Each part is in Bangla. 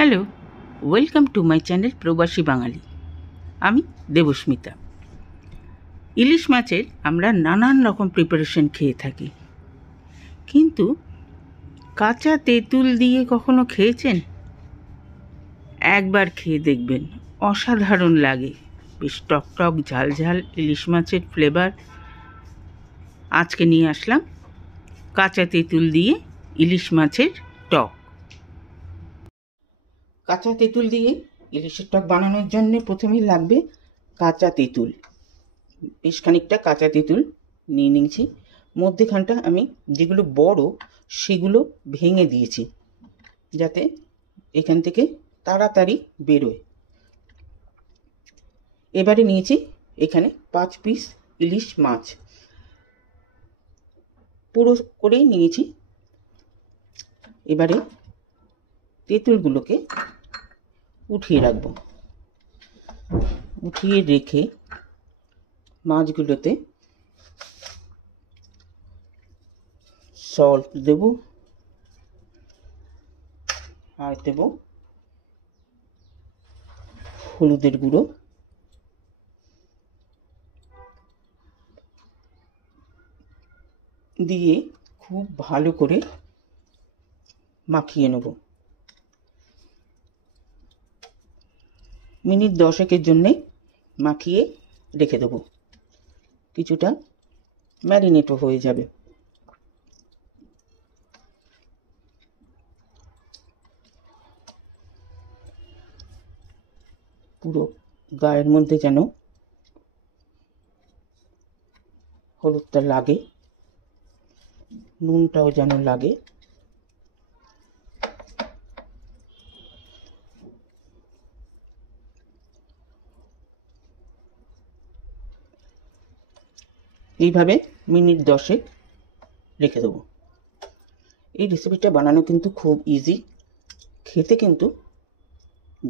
Hello, welcome to my channel প্রবাসী বাঙালি। আমি দেবস্মিতা। ইলিশ মাছের আমরা নানান রকম প্রিপারেশন খেয়ে থাকি, কিন্তু কাঁচা তেঁতুল দিয়ে কখনো খেয়েছেন? একবার খেয়ে দেখবেন, অসাধারণ লাগে। বেশ টক টক ঝাল ঝাল ইলিশ মাছের ফ্লেভার। আজকে নিয়ে আসলাম কাঁচা তেঁতুল দিয়ে ইলিশ মাছের টক। কাঁচা তেঁতুল দিয়ে ইলিশের টক বানানোর জন্য প্রথমেই লাগবে কাঁচা তেঁতুল। বেশ খানিকটা কাঁচা তেঁতুল নিয়ে নিয়েছি। মধ্যেখানটা আমি যেগুলো বড় সেগুলো ভেঙে দিয়েছি, যাতে এখান থেকে তাড়াতাড়ি বেরোয়। এবারে নিয়েছি এখানে 5 পিস ইলিশ মাছ, পুরো করেই নিয়েছি। এবারে তেঁতুলগুলোকে উঠিয়ে রাখবো। উঠিয়ে রেখে মাছগুলোতে সল্ট দেব, আর দেব হলুদের গুঁড়ো, দিয়ে খুব ভালো করে মাখিয়ে নেব। মিনিট 10 জন্যে মাখিয়ে রেখে দেবো, কিছুটা ম্যারিনেটও হয়ে যাবে। পুরো গায়ের মধ্যে যেন হলুদটা লাগে, নুনটাও যেন লাগে। এইভাবে মিনিট 10 রেখে দেবো। এই রেসিপিটা বানানো কিন্তু খুব ইজি, খেতে কিন্তু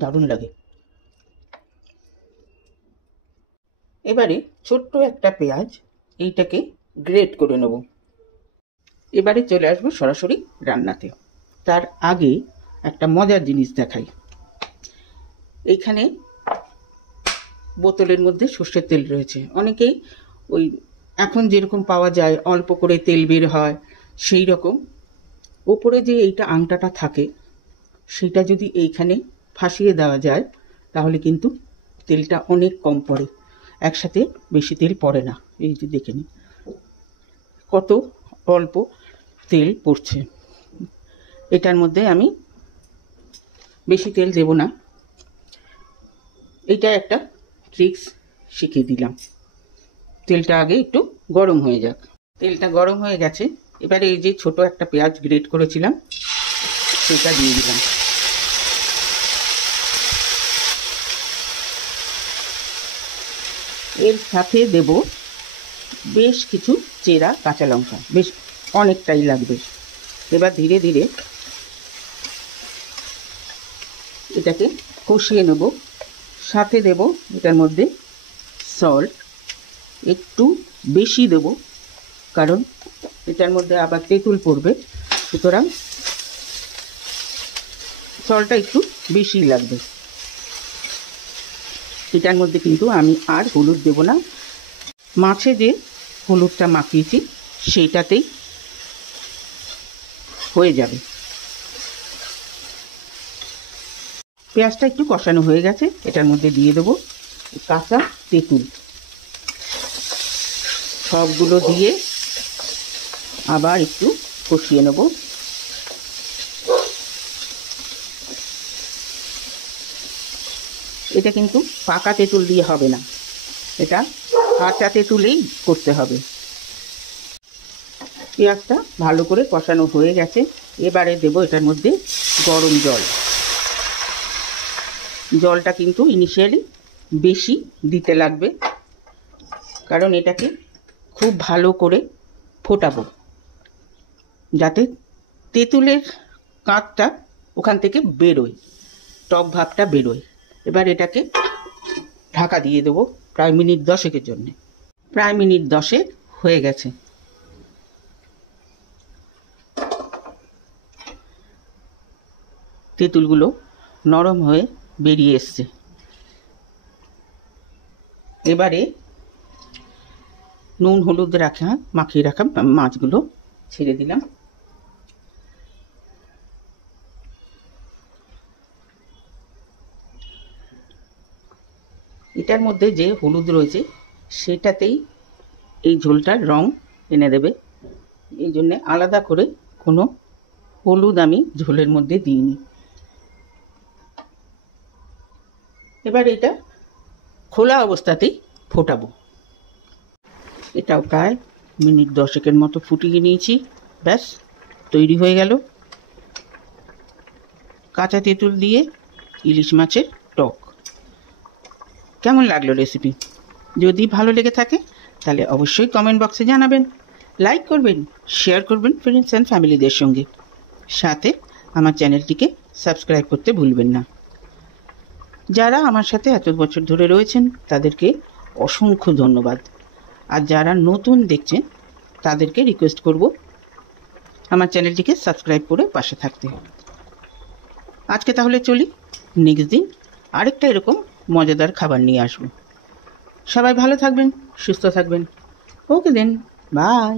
দারুণ লাগে। এবারে ছোট্ট একটা পেঁয়াজ, এইটাকে গ্রেট করে নেব। এবারে চলে আসবো সরাসরি রান্নাতে। তার আগে একটা মজার জিনিস দেখাই। এইখানে বোতলের মধ্যে সর্ষের তেল রয়েছে। অনেকেই ওই এখন যেরকম পাওয়া যায় অল্প করে তেল বের হয় সেই রকম ওপরে যে এইটা আংটাটা থাকে, সেটা যদি এইখানে ফাঁসিয়ে দেওয়া যায় তাহলে কিন্তু তেলটা অনেক কম পড়ে, একসাথে বেশি তেল পড়ে না। এই যে দেখে নিন কত অল্প তেল পড়ছে। এটার মধ্যে আমি বেশি তেল দেব না। এটা একটা ট্রিক্স শিখিয়ে দিলাম। তেলটা আগে একটু গরম হয়ে যাক। তেলটা গরম হয়ে গেছে। এবারে এই যে ছোট একটা পেঁয়াজ গ্রেট করেছিলাম সেটা দিয়ে দিলাম। এর সাথে দেব বেশ কিছু চেরা কাঁচা লঙ্কা, বেশ অনেকটাই লাগবে। এবার ধীরে ধীরে এটাকে কষিয়ে নেব। সাথে দেব এটার মধ্যে সল্ট, একটু বেশি দেব কারণ এটার মধ্যে আবার তেঁতুল পড়বে, সুতরাং সল্টটা একটু বেশি লাগবে। এটার মধ্যে কিন্তু আমি আর হলুদ দেব না, মাছে যে হলুদটা মাখিয়েছি সেইটাতেই হয়ে যাবে। পেঁয়াজটা একটু কষানো হয়ে গেছে, এটার মধ্যে দিয়ে দেবো কাঁচা তেঁতুল। সবগুলো দিয়ে আবার একটু কষিয়ে নেব। এটা কিন্তু পাকা তেঁতুল দিয়ে হবে না, এটা কাঁচা তেঁতুলেই করতে হবে। পেঁয়াজটা ভালো করে কষানো হয়ে গেছে। এবারে দেব এটার মধ্যে গরম জল। জলটা কিন্তু ইনিশিয়ালি বেশি দিতে লাগবে, কারণ এটাকে খুব ভালো করে ফোটাবো যাতে তেঁতুলের কাঁচটা ওখান থেকে বেরোয়, টক ভাবটা বেরোয়। এবার এটাকে ঢাকা দিয়ে দেবো প্রায় মিনিট 10 জন্যে। প্রায় মিনিট 10 হয়ে গেছে। তেঁতুলগুলো নরম হয়ে বেরিয়ে এসছে। এবারে নুন হলুদ মাখিয়ে রাখা মাছগুলো ছেড়ে দিলাম। এটার মধ্যে যে হলুদ রয়েছে সেটাতেই এই ঝোলটার রং এনে দেবে, এই জন্যে আলাদা করে কোনো হলুদ আমি ঝোলের মধ্যে দিইনি। এবার এটা খোলা অবস্থাতেই ফোটাবো। এটাও প্রায় মিনিট 10 মতো ফুটিয়ে নিয়েছি। ব্যাস তৈরি হয়ে গেল কাঁচা তেঁতুল দিয়ে ইলিশ মাছের টক। কেমন লাগলো রেসিপি? যদি ভালো লেগে থাকে তাহলে অবশ্যই কমেন্ট বক্সে জানাবেন, লাইক করবেন, শেয়ার করবেন ফ্রেন্ডস অ্যান্ড ফ্যামিলিদের সঙ্গে। সাথে আমার চ্যানেলটিকে সাবস্ক্রাইব করতে ভুলবেন না। যারা আমার সাথে এত বছর ধরে রয়েছেন তাদেরকে অসংখ্য ধন্যবাদ। আর যারা নতুন দেখছেন তাদেরকে রিকোয়েস্ট করব আমার চ্যানেলটিকে সাবস্ক্রাইব করে পাশে থাকতে। আজকে তাহলে চলি, নেক্সট দিন আরেকটা এরকম মজাদার খাবার নিয়ে আসবো। সবাই ভালো থাকবেন, সুস্থ থাকবেন। ওকে দেন, বাই।